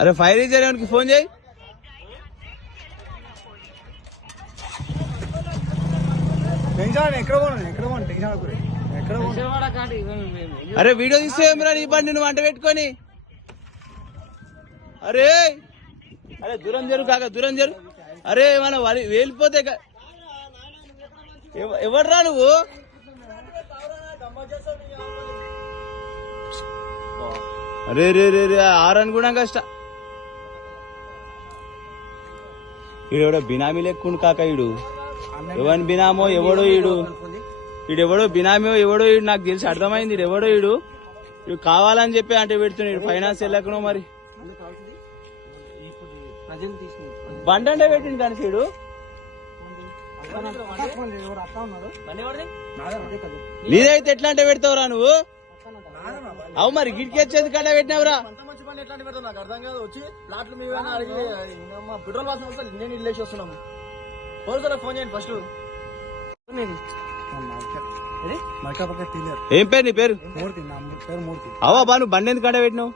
అరే fire engine phone చేయి. అరే వీడియో తీస్తే నీ బండి నువ్వు అంట పెట్టుకొని. అరే అరే దూరం జరు కాక దూరం జరు. అరే మన వెళ్ళిపోతే ఎవర్రా నువ్వు? అరే రే రే రే ఆరని కూడా కష్ట. ఈడెవడో బినామీ లెక్కుండు కాక. ఈడు ఎవని బినామో ఎవడో ఈడెవడో బినామీ ఎవడో ఈడు నాకు తెలిసి అర్థమైంది. ఎవడో ఈడు కావాలని చెప్పి అంటే పెడుతున్నాడు. ఫైనాన్స్ వెళ్ళకనో మరి బండి అంటే పెట్టింది కానీ ఈడు. నీదైతే ఎట్లా అంటే పెడతావురా నువ్వు? అవు మరి గిడికి వచ్చేది కట్ట పెట్టినావురా. నాకు అర్థం కాదు. వచ్చి ప్లాట్లు మీ పెట్రోల్ వాసన వస్తే నేను ఇల్లు వేసి వస్తున్నాము. పోలీసులకు ఫోన్ చేయండి ఫస్ట్. ఏం పేరు నీ పేరు? అవా బా నువ్వు బండి ఎందుకు కంట పెట్టినావు?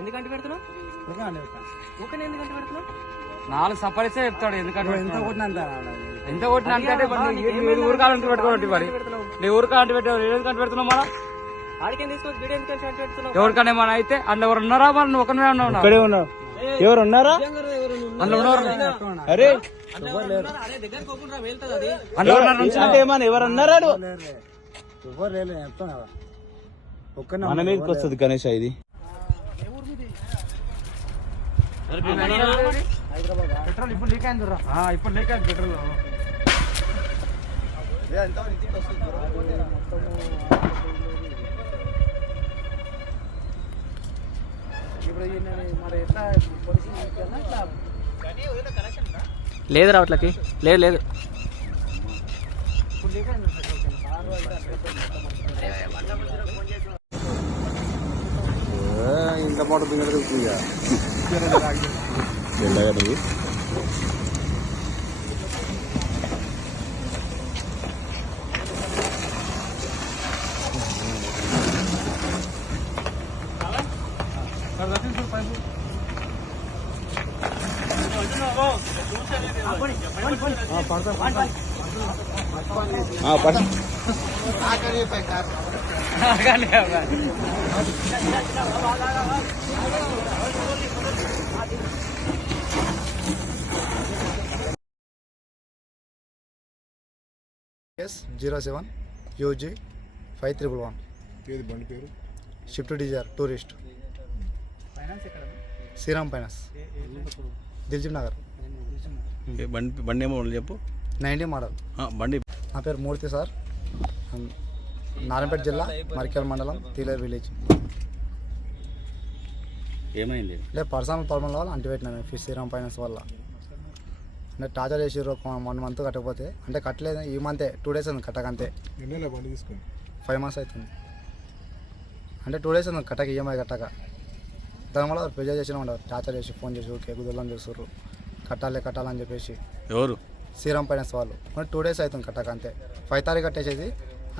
ఎందుకంటే పెడుతున్నావు? నాలుగు సపరిస్తే చెప్తాడు. ఎందుకంటే ఎంత కొట్టిన అంటే ఊరు కాలంటే పెట్టుకోండి. మరి నీ ఊరు కాలంటే పెట్టావు. ఎందుకంటే పెడుతున్నావు? మన ఎవరికన్నా మన అయితే అందులో ఎవరు ఉన్నారా? మరి నువ్వు ఒకనే ఉన్నావు. ఇక్కడే ఉన్నావు. ఎవరు ఉన్నారా? అందులో ఉన్నారు. అరే అంటే ఏమన్నా ఎవరు ఉన్నారా? మన మీదకి వస్తుంది గణేష్. ఇది పెట్రోల్ ఇప్పుడు లీక్ అయింది. ఇప్పుడు లీక్ అయింది పెట్రోల్. లేదు రావట్లకి. లేదు లేదు ఇంకా మోటార్ బింగ నువ్వు. S07 UG 5311. ఏది బండి పేరు? Swift Dzire tourist. Shriram Finance దిల్జీబ్ నగర్. బండి ఏమో చెప్పు. 90 మోడల్ బండి. నా పేరు మూర్తి సార్. నారాయణపేట జిల్లా మరికల్ మండలం తీలేరు విలేజ్. ఏమైంది? అంటే పర్సనల్ ప్రాబ్లం వల్ల అంటిపెట్టినాను శ్రీరామ్ ఫైనాన్స్ వల్ల. అంటే టార్చర్ చేసారు 1 మంత్ కట్టకపోతే. అంటే కట్టలేదు ఈ మంతే 2 days ఉంది కట్టకంతే. 5 months అవుతుంది. అంటే 2 days ఉంది కట్టక ఈఎంఐ కట్టక. దానివల్ల ప్రెజర్ చేసిన ఉండవు. టార్చర్ చేసి ఫోన్ చేసి ఓకే కుదరని చూస్తారు. కట్టాలని చెప్పేసి. ఎవరు? శ్రీరామ్ ఫైనాన్స్ వాళ్ళు. 2 days అవుతుంది కట్టక అంతే. 5 తారీఖు కట్టేసేది.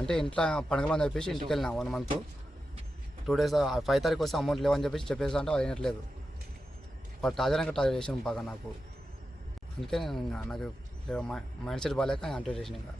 అంటే ఇంట్లో పండుగలు అని చెప్పేసి ఇంటికి వెళ్ళినా 1 month 2 days 5 తారీఖు వస్తే అమౌంట్ లేవని చెప్పేసి అంటే వాళ్ళు అయినట్లేదు. వాళ్ళు టార్చర్ చేసిన బాగా నాకు. అందుకే నాకు మైండ్ సెట్ బాగాలేక అంటే చేసిన ఇంకా